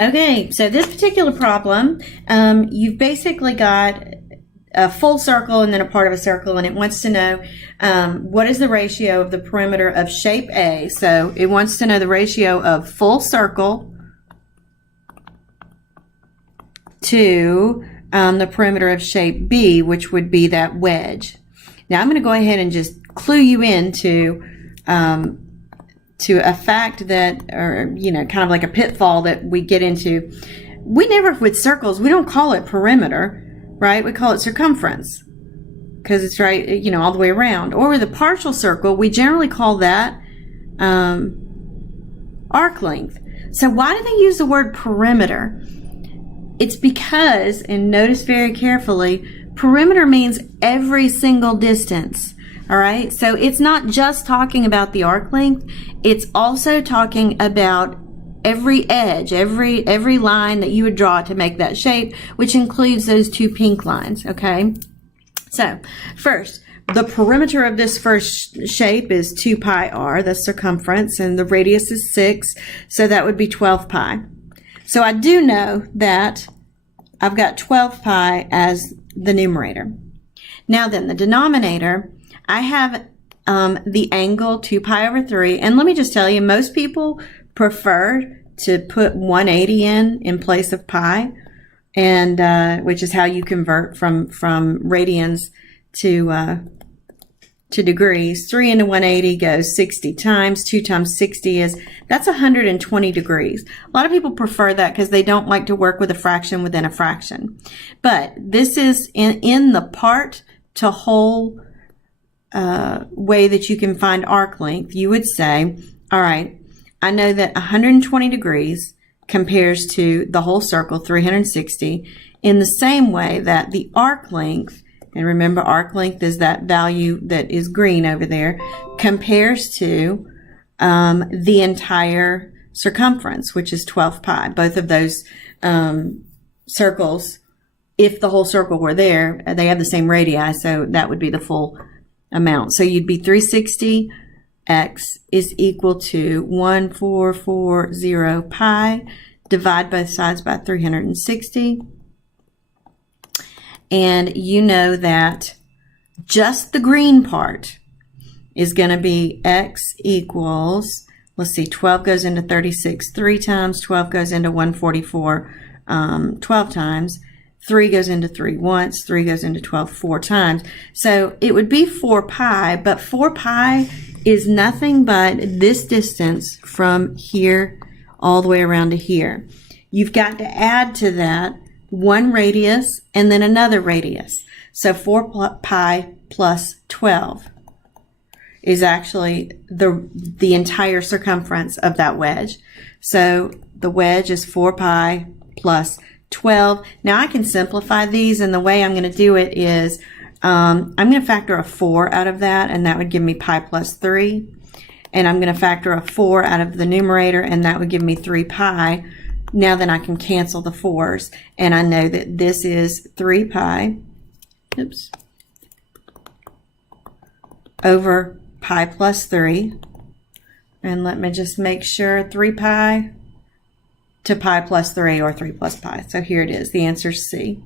Okay, so this particular problem, you've basically got a full circle and then a part of a circle, and it wants to know what is the ratio of the perimeter of shape A. So it wants to know the ratio of full circle to the perimeter of shape B, which would be that wedge. Now I'm going to go ahead and just clue you into to a fact that, or kind of like a pitfall that we get into. We never, with circles, we don't call it perimeter, right? We call it circumference because it's right, all the way around. Or with a partial circle, we generally call that arc length. So why do they use the word perimeter? It's because, and notice very carefully, perimeter means every single distance. All right, so it's not just talking about the arc length, it's also talking about every edge, every line that you would draw to make that shape, which includes those two pink lines, okay? So first, the perimeter of this first shape is 2 pi r, the circumference, and the radius is 6, so that would be 12 pi. So I do know that I've got 12 pi as the numerator. Now then, the denominator, I have the angle 2 pi over 3, and let me just tell you, most people prefer to put 180 in place of pi, and which is how you convert from radians to degrees. 3 into 180 goes 60 times. 2 times 60 that's 120 degrees. A lot of people prefer that because they don't like to work with a fraction within a fraction. But this is in the part to whole way that you can find arc length. You would say, all right, I know that 120 degrees compares to the whole circle, 360, in the same way that the arc length, and remember arc length is that value that is green over there, compares to the entire circumference, which is 12 pi. Both of those circles, if the whole circle were there, they have the same radii, so that would be the full amount. So you'd be 360 x is equal to 1440 pi. Divide both sides by 360. And you know that just the green part is going to be x equals, let's see, 12 goes into 36 3 times, 12 goes into 144 12 times, 3 goes into 3 once, 3 goes into 12 4 times. So it would be 4 pi, but 4 pi is nothing but this distance from here all the way around to here. You've got to add to that one radius and then another radius. So 4 pi plus 12 is actually the entire circumference of that wedge. So the wedge is 4 pi plus 12. Now I can simplify these, and the way I'm going to do it is I'm going to factor a 4 out of that, and that would give me pi plus 3. And I'm going to factor a 4 out of the numerator, and that would give me 3 pi. Now then I can cancel the 4s, and I know that this is 3 pi over pi plus 3. And let me just make sure, 3 pi to pi plus 3, or 3 plus pi. So here it is. The answer is C.